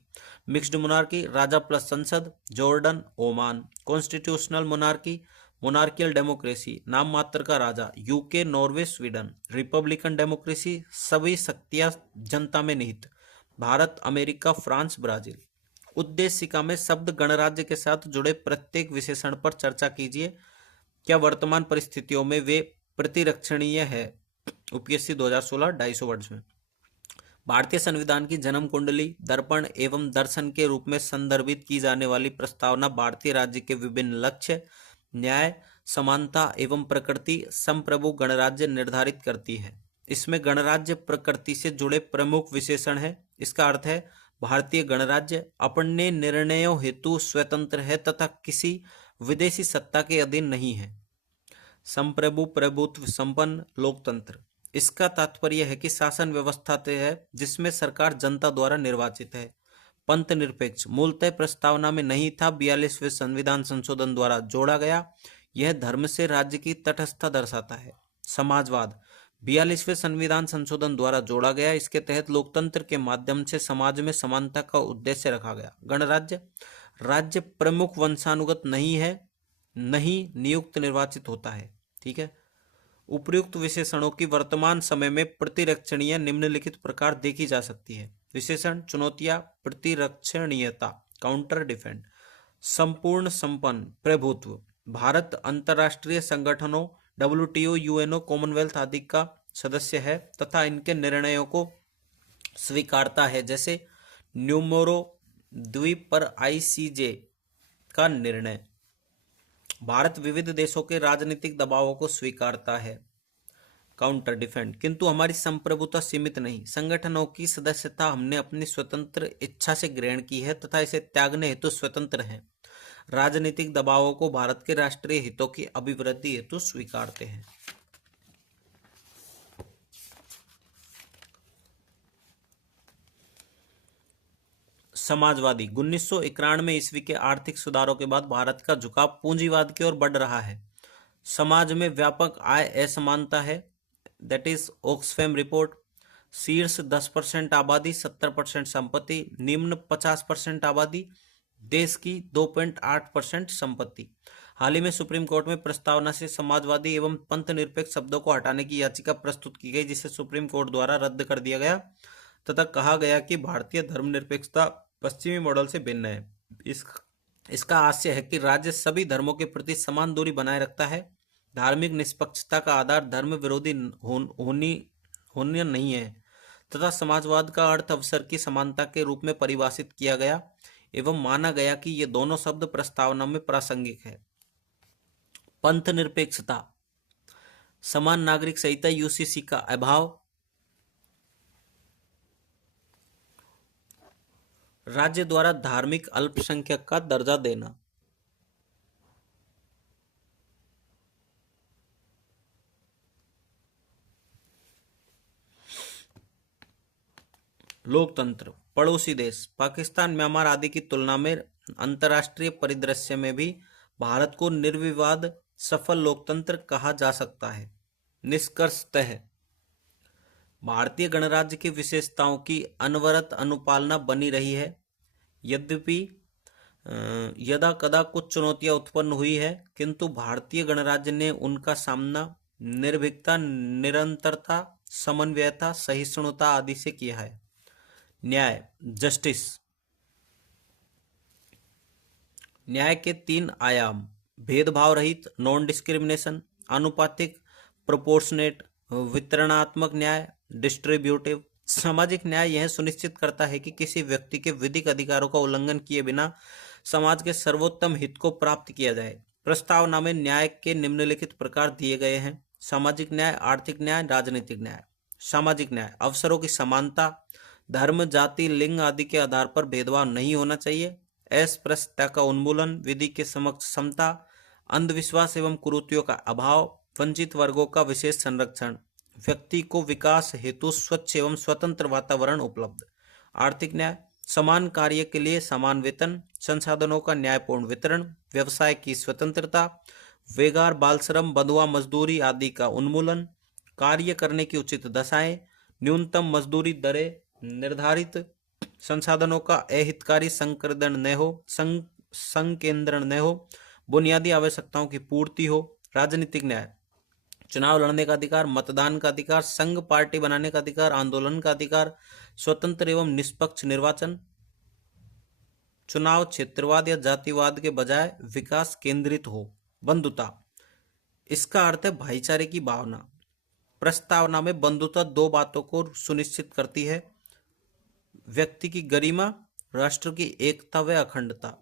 Mixed monarchy, राजा प्लस संसद, Jordan, Oman. Constitutional monarchy, monarchial democracy, नाम मात्र का राजा, UK, Norway, Sweden. Republican democracy, सभी शक्तियां जनता में निहित, भारत, अमेरिका, फ्रांस, ब्राजील। उद्देशिका में शब्द गणराज्य के साथ जुड़े प्रत्येक विशेषण पर चर्चा कीजिए। क्या वर्तमान परिस्थितियों में वे प्रतिरक्षणीय है? यूपीएससी 2016, 250 वर्ड्स में। भारतीय संविधान की जन्म कुंडली, दर्पण एवं दर्शन के रूप में संदर्भित की जाने वाली प्रस्तावना भारतीय राज्य के विभिन्न लक्ष्य, न्याय, समानता एवं प्रकृति संप्रभु गणराज्य निर्धारित करती है। इसमें गणराज्य प्रकृति से जुड़े प्रमुख विशेषण है। इसका अर्थ है भारतीय गणराज्य अपने निर्णयों हेतु स्वतंत्र है तथा किसी विदेशी सत्ता के अधीन नहीं है। संप्रभु प्रभुत्व संपन्न लोकतंत्र, इसका तात्पर्य है कि शासन व्यवस्था है जिसमें सरकार जनता द्वारा निर्वाचित है। पंथ निरपेक्ष, मूलतः प्रस्तावना में नहीं था, 42वें संविधान संशोधन द्वारा जोड़ा गया। यह धर्म से राज्य की तटस्थता दर्शाता है। समाजवाद, 42वें संविधान संशोधन द्वारा जोड़ा गया। इसके तहत लोकतंत्र के माध्यम से समाज में समानता का उद्देश्य रखा गया। गणराज्य, राज्य प्रमुख वंशानुगत नहीं है, नहीं नियुक्त निर्वाचित होता है। ठीक है। उपयुक्त विशेषणों की वर्तमान समय में प्रतिरक्षणीय निम्नलिखित प्रकार देखी जा सकती है। विशेषण, चुनौतियां, प्रतिरक्षणीयता, काउंटर डिफेंड, संपूर्ण संपन्न, प्रभुत्व। भारत अंतर्राष्ट्रीय संगठनों WTO, यूएनओ, कॉमनवेल्थ आदि का सदस्य है तथा इनके निर्णयों को स्वीकारता है, जैसे न्यूमोरो द्वीप पर आईसीजे का निर्णय। भारत विविध देशों के राजनीतिक दबावों को स्वीकारता है, काउंटर डिफेंड, किंतु हमारी संप्रभुता सीमित नहीं। संगठनों की सदस्यता हमने अपनी स्वतंत्र इच्छा से ग्रहण की है तथा इसे त्यागने हेतु स्वतंत्र हैं। राजनीतिक दबावों को भारत के राष्ट्रीय हितों की अभिवृद्धि हेतु स्वीकारते हैं। समाजवादी। 1991 ईस्वी के आर्थिक सुधारों के बाद भारत का झुकाव पूंजीवाद की ओर बढ़ रहा है। समाज में व्यापक आय असमानता है, दैट इज ऑक्सफैम रिपोर्ट। शीर्ष 10% आबादी 70% संपत्ति, निम्न 50% आबादी देश की 2.8% संपत्ति। हाल ही में सुप्रीम कोर्ट में प्रस्तावना से समाजवादी एवं पंथ निरपेक्ष शब्दों को हटाने की याचिका प्रस्तुत की गई, जिसे सुप्रीम कोर्ट द्वारा रद्द कर दिया गया तथा कहा गया कि भारतीय धर्मनिरपेक्षता पश्चिमी मॉडल से भिन्न है। इसका आशय है कि राज्य सभी धर्मों के प्रति समान दूरी बनाए रखता है। धार्मिक निष्पक्षता का आधार धर्म विरोधी होना नहीं है तथा समाजवाद का अर्थ अवसर की समानता के रूप में परिभाषित किया गया एवं माना गया कि ये दोनों शब्द प्रस्तावना में प्रासंगिक है। पंथ निरपेक्षता, समान नागरिक संहिता यूसीसी का अभाव, राज्य द्वारा धार्मिक अल्पसंख्यक का दर्जा देना। लोकतंत्र। पड़ोसी देश पाकिस्तान, म्यांमार आदि की तुलना में अंतर्राष्ट्रीय परिदृश्य में भी भारत को निर्विवाद सफल लोकतंत्र कहा जा सकता है। निष्कर्षतः भारतीय गणराज्य की विशेषताओं की अनवरत अनुपालना बनी रही है। यद्यपि यदा कदा कुछ चुनौतियां उत्पन्न हुई है, किंतु भारतीय गणराज्य ने उनका सामना निर्भीकता, निरंतरता, समन्वयता, सहिष्णुता आदि से किया है। न्याय, जस्टिस। न्याय के 3 आयाम: भेदभाव रहित, नॉन डिस्क्रिमिनेशन; आनुपातिक, प्रोपोर्शनेट; वितरणात्मक न्याय, डिस्ट्रीब्यूटिव। सामाजिक न्याय यह सुनिश्चित करता है कि किसी व्यक्ति के विधिक अधिकारों का उल्लंघन किए बिना समाज के सर्वोत्तम हित को प्राप्त किया जाए। प्रस्तावना में न्याय के निम्नलिखित प्रकार दिए गए हैं: सामाजिक न्याय, आर्थिक न्याय, राजनीतिक न्याय। सामाजिक न्याय: अवसरों की समानता, धर्म, जाति, लिंग आदि के आधार पर भेदभाव नहीं होना चाहिए, अस्पृश्यता का उन्मूलन, विधि के समक्ष समता, अंधविश्वास एवं कुरीतियों का अभाव, वंचित वर्गों का विशेष संरक्षण, व्यक्ति को विकास हेतु स्वच्छ एवं स्वतंत्र वातावरण उपलब्ध। आर्थिक न्याय: समान कार्य के लिए समान वेतन, संसाधनों का न्यायपूर्ण वितरण, व्यवसाय की स्वतंत्रता, बेगार, बाल श्रम, बंधुआ मजदूरी आदि का उन्मूलन, कार्य करने की उचित दशाएं, न्यूनतम मजदूरी दरें निर्धारित, संसाधनों का अहितकारी संकेंद्रण न हो, बुनियादी आवश्यकताओं की पूर्ति हो। राजनीतिक न्याय: चुनाव लड़ने का अधिकार, मतदान का अधिकार, संघ पार्टी बनाने का अधिकार, आंदोलन का अधिकार, स्वतंत्र एवं निष्पक्ष निर्वाचन। चुनाव क्षेत्रवाद या जातिवाद के बजाय विकास केंद्रित हो। बंधुता: इसका अर्थ है भाईचारे की भावना। प्रस्तावना में बंधुता 2 बातों को सुनिश्चित करती है: व्यक्ति की गरिमा, राष्ट्र की एकता व अखंडता।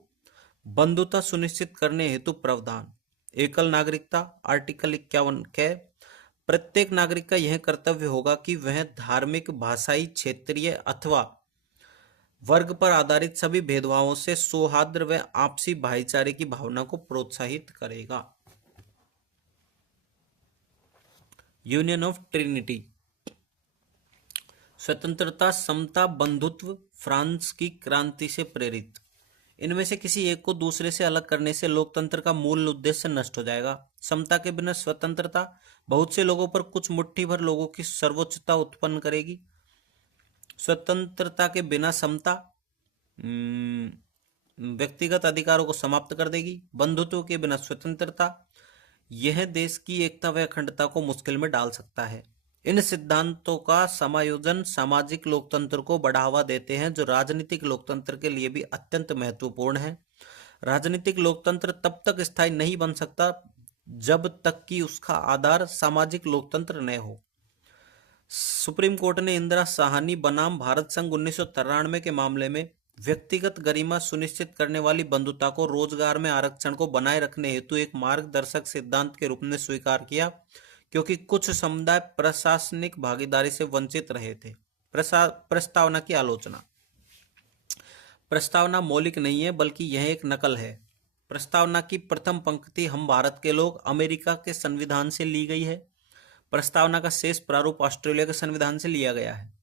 बंधुता सुनिश्चित करने हेतु प्रावधान: एकल नागरिकता, आर्टिकल 51 के प्रत्येक नागरिक का यह कर्तव्य होगा कि वह धार्मिक, भाषाई, क्षेत्रीय अथवा वर्ग पर आधारित सभी भेदभावों से सौहार्द व आपसी भाईचारे की भावना को प्रोत्साहित करेगा। Union of Trinity. स्वतंत्रता, समता, बंधुत्व फ्रांस की क्रांति से प्रेरित। इनमें से किसी एक को दूसरे से अलग करने से लोकतंत्र का मूल उद्देश्य नष्ट हो जाएगा। समता के बिना स्वतंत्रता बहुत से लोगों पर कुछ मुट्ठी भर लोगों की सर्वोच्चता उत्पन्न करेगी। स्वतंत्रता के बिना समता व्यक्तिगत अधिकारों को समाप्त कर देगी। बंधुत्व के बिना स्वतंत्रता यह देश की एकता व अखंडता को मुश्किल में डाल सकता है। इन सिद्धांतों का समायोजन सामाजिक लोकतंत्र को बढ़ावा देते हैं, जो राजनीतिक लोकतंत्र के लिए भी अत्यंत महत्वपूर्ण है। राजनीतिक लोकतंत्र तब तक स्थायी नहीं बन सकता जब तक कि उसका आधार सामाजिक लोकतंत्र न हो। सुप्रीम कोर्ट ने इंदिरा साहनी बनाम भारत संघ 1993 के मामले में व्यक्तिगत गरिमा सुनिश्चित करने वाली बंधुता को रोजगार में आरक्षण को बनाए रखने हेतु एक मार्गदर्शक सिद्धांत के रूप में स्वीकार किया, क्योंकि कुछ समुदाय प्रशासनिक भागीदारी से वंचित रहे थे। प्रस्तावना की आलोचना। प्रस्तावना मौलिक नहीं है, बल्कि यह एक नकल है। प्रस्तावना की प्रथम पंक्ति हम भारत के लोग अमेरिका के संविधान से ली गई है। प्रस्तावना का शेष प्रारूप ऑस्ट्रेलिया के संविधान से लिया गया है।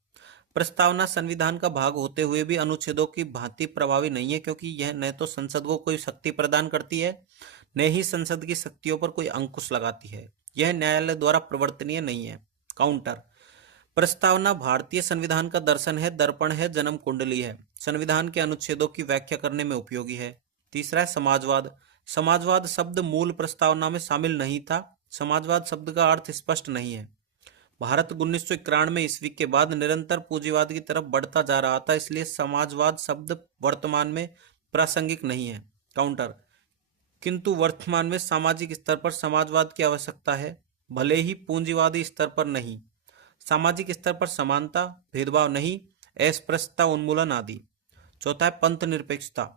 प्रस्तावना संविधान का भाग होते हुए भी अनुच्छेदों की भांति प्रभावी नहीं है, क्योंकि यह न तो संसद को कोई शक्ति प्रदान करती है, न ही संसद की शक्तियों पर कोई अंकुश लगाती है। यह न्यायालय द्वारा प्रवर्तनीय नहीं है। काउंटर। प्रस्तावना भारतीय संविधान का दर्शन है, दर्पण है, जन्म कुंडली है। संविधान के अनुच्छेदों की व्याख्या करने में उपयोगी है। तीसरा है समाजवाद। समाजवाद शब्द मूल प्रस्तावना में शामिल नहीं था। समाजवाद शब्द का अर्थ स्पष्ट नहीं है। भारत 1991 ईस्वी के बाद निरंतर पूंजीवाद की तरफ बढ़ता जा रहा था, इसलिए समाजवाद शब्द वर्तमान में प्रासंगिक नहीं है। काउंटर। किंतु वर्तमान में सामाजिक स्तर पर समाजवाद की आवश्यकता है, भले ही पूंजीवादी स्तर पर नहीं। सामाजिक स्तर पर समानता, भेदभाव नहीं, अस्पृश्यता उन्मूलन आदि। चौथा है पंथ निरपेक्षता।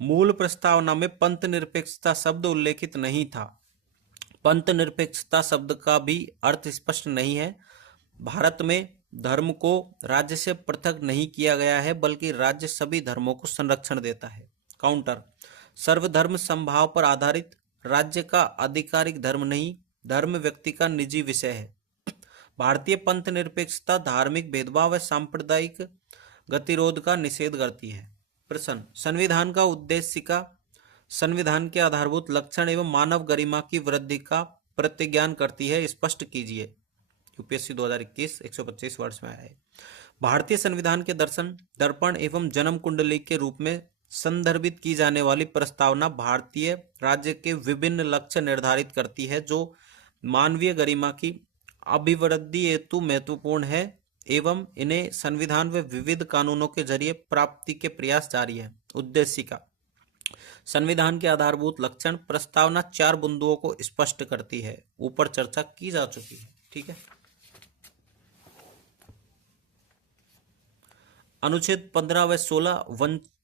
मूल प्रस्तावना में पंथ निरपेक्षता शब्द उल्लेखित नहीं था। पंथ निरपेक्षता शब्द का भी अर्थ स्पष्ट नहीं है। भारत में धर्म को राज्य से पृथक नहीं किया गया है, बल्कि राज्य सभी धर्मों को संरक्षण देता है। काउंटर। सर्वधर्म समभाव पर आधारित राज्य का आधिकारिक धर्म नहीं, धर्म व्यक्ति का निजी विषय है। भारतीय पंथ निरपेक्षता धार्मिक भेदभाव व सांप्रदायिक गतिरोध का निषेध करती है। प्रश्न। संविधान का उद्देश्य का संविधान के आधारभूत लक्षण एवं मानव गरिमा की वृद्धि का प्रतिज्ञान करती है, स्पष्ट कीजिए। यूपीएससी 2021 125 वर्ष में आया है। भारतीय संविधान के दर्शन, दर्पण एवं जन्म कुंडली के रूप में संदर्भित की जाने वाली प्रस्तावना भारतीय राज्य के विभिन्न लक्ष्य निर्धारित करती है, जो मानवीय गरिमा की अभिवृद्धि हेतु महत्वपूर्ण है एवं इन्हें संविधान व विविध कानूनों के जरिए प्राप्ति के प्रयास जारी है। उद्देश्य का संविधान के आधारभूत लक्षण। प्रस्तावना 4 बिंदुओं को स्पष्ट करती है, ऊपर चर्चा की जा चुकी है। ठीक है। अनुच्छेद 15 व 16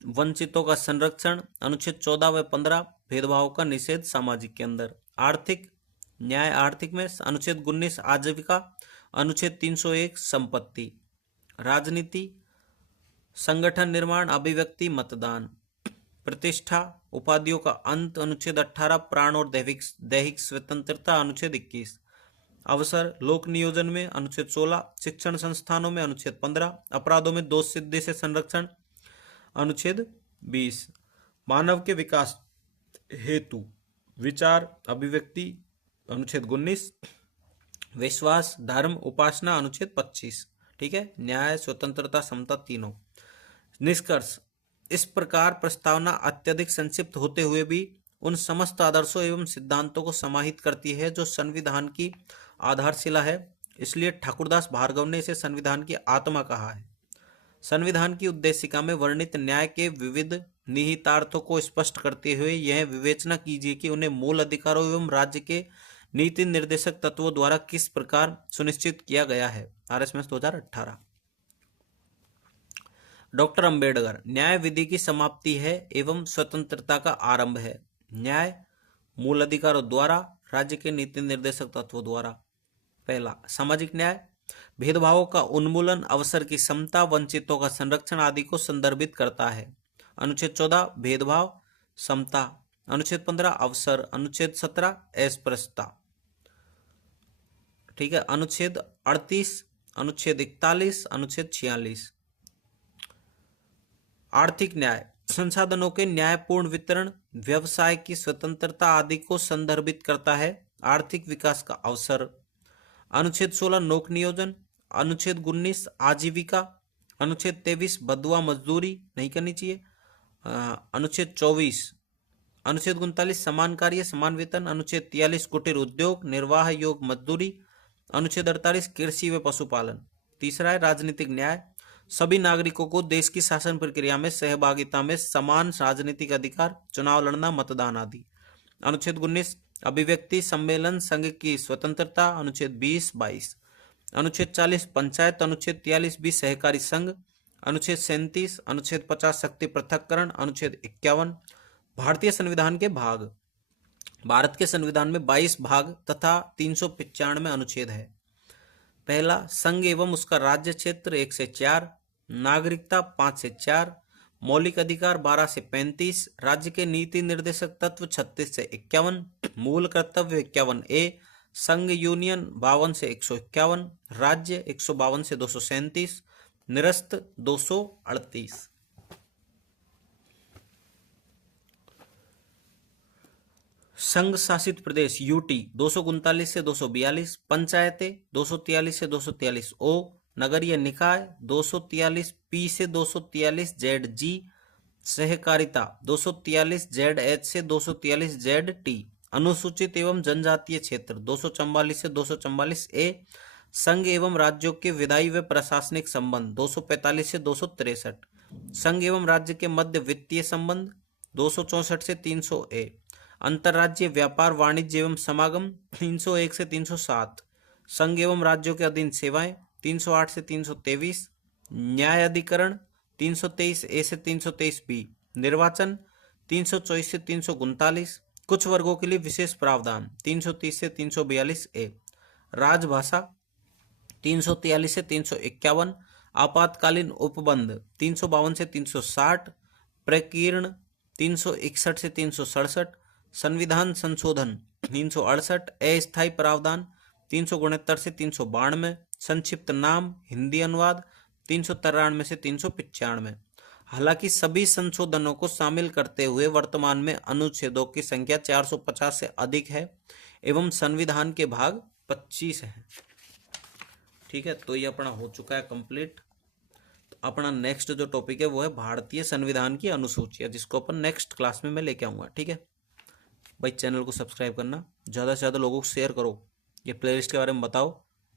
वंचितों का संरक्षण। अनुच्छेद 14 व 15 भेदभाव का निषेध सामाजिक के अंदर। आर्थिक न्याय आर्थिक में अनुच्छेद 19 आजीविका। अनुच्छेद 301 संपत्ति। राजनीति संगठन निर्माण अभिव्यक्ति मतदान। प्रतिष्ठा उपाधियों का अंत। अनुच्छेद 18 प्राण और दैहिक स्वतंत्रता। अनुच्छेद 21 अवसर लोक नियोजन में। अनुच्छेद 16 शिक्षण संस्थानों में। अनुच्छेद 15 अपराधों में दोष सिद्धि से संरक्षण। अनुच्छेद 20 मानव के विकास हेतु विचार अभिव्यक्ति। अनुच्छेद 19 विश्वास धर्म उपासना। अनुच्छेद 25। ठीक है। न्याय स्वतंत्रता समता तीनों। निष्कर्ष। इस प्रकार प्रस्तावना अत्यधिक संक्षिप्त होते हुए भी उन समस्त आदर्शों एवं सिद्धांतों को समाहित करती है जो संविधान की आधारशिला है। इसलिए ठाकुरदास भार्गव ने इसे संविधान की आत्मा कहा है। संविधान की उद्देशिका में वर्णित न्याय के विविध निहितार्थों को स्पष्ट करते हुए यह विवेचना कीजिए कि उन्हें मूल अधिकारों एवं राज्य के नीति निर्देशक तत्वों द्वारा किस प्रकार सुनिश्चित किया गया है। RSMS 2018। डॉक्टर अंबेडकर। न्याय विधि की समाप्ति है एवं स्वतंत्रता का आरंभ है। न्याय मूल अधिकारों द्वारा, राज्य के नीति निर्देशक तत्वों द्वारा। पहला सामाजिक न्याय भेदभावों का उन्मूलन, अवसर की समता, वंचितों का संरक्षण आदि को संदर्भित करता है। अनुच्छेद 14 भेदभाव समता। अनुच्छेद 15 अवसर। अनुच्छेद 17 अस्पृश्यता। ठीक है। अनुच्छेद 38 अनुच्छेद 41 अनुच्छेद 46 आर्थिक न्याय संसाधनों के न्यायपूर्ण वितरण, व्यवसाय की स्वतंत्रता आदि को संदर्भित करता है। आर्थिक विकास का अवसर। अनुच्छेद 16 लोक नियोजन। अनुच्छेद 19 आजीविका। अनुच्छेद 23 बदुआ मजदूरी नहीं करनी चाहिए। अनुच्छेद 24 अनुच्छेद 39 समान कार्य समान वेतन। अनुच्छेद 43 कुटीर उद्योग निर्वाह योग मजदूरी। अनुच्छेद 48 कृषि व पशुपालन। तीसरा है राजनीतिक न्याय सभी नागरिकों को देश की शासन प्रक्रिया में सहभागिता में समान राजनीतिक अधिकार, चुनाव लड़ना, मतदान आदि। अनुच्छेद 19 अभिव्यक्ति सम्मेलन संघ की स्वतंत्रता। अनुच्छेद 20-22 अनुच्छेद 40 पंचायत, अनुच्छेद 43 सहकारी संघ, अनुच्छेद 37, अनुच्छेद 50 शक्ति पृथक्करण, अनुच्छेद 51। भारतीय संविधान के भाग। भारत के संविधान में 22 भाग तथा 395 अनुच्छेद है। पहला, संघ एवं उसका राज्य क्षेत्र 1 से 4, नागरिकता 5 से 4, मौलिक अधिकार 12 से 35, राज्य के नीति निर्देशक तत्व 36 से 51, मूल कर्तव्य 51A, संघ यूनियन 52 से 151, राज्य 152 से 237, निरस्त 238। संघ शासित प्रदेश यूटी 239 से 242, पंचायतें 243 से 243 ओ, नगरीय निकाय 243 पी से 243 जेड जी, सहकारिता 243 जेड एच से 243 जेड टी, अनुसूचित एवं जनजातीय क्षेत्र 244 से 244 ए, संघ एवं राज्यों के विधायी व प्रशासनिक संबंध 245 से 263, संघ एवं राज्य के मध्य वित्तीय संबंध 264 से 300 ए, अंतर्राज्यीय व्यापार वाणिज्य एवं समागम 301 से 307, संघ एवं राज्यों के अधीन सेवाएं 308 से 323, न्याय अधिकरण 323 ए से 323 बी, निर्वाचन 324 से 339, कुछ वर्गों के लिए विशेष प्रावधान 330 से 342 ए, राजभाषा 343 से 351, आपातकालीन उपबंध 352 से 360, प्रकीर्ण 361 से 367, संविधान संशोधन 368, अस्थायी प्रावधान 369 से 392, संक्षिप्त नाम हिंदी अनुवाद 393 से 395। हालांकि सभी संशोधनों को शामिल करते हुए वर्तमान में अनुच्छेदों की संख्या 450 से अधिक है एवं संविधान के भाग 25 हैं। ठीक है, तो ये अपना हो चुका है कंप्लीट। तो अपना नेक्स्ट जो टॉपिक है वो है भारतीय संविधान की अनुसूचियां, जिसको अपन नेक्स्ट क्लास में मैं लेके आऊँगा। ठीक है भाई, चैनल को सब्सक्राइब करना, ज़्यादा से ज़्यादा लोगों को शेयर करो, ये प्लेलिस्ट के बारे में बताओ,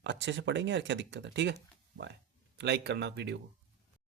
अच्छे से पढ़ेंगे यार, क्या दिक्कत है। ठीक है, बाय, लाइक करना वीडियो को।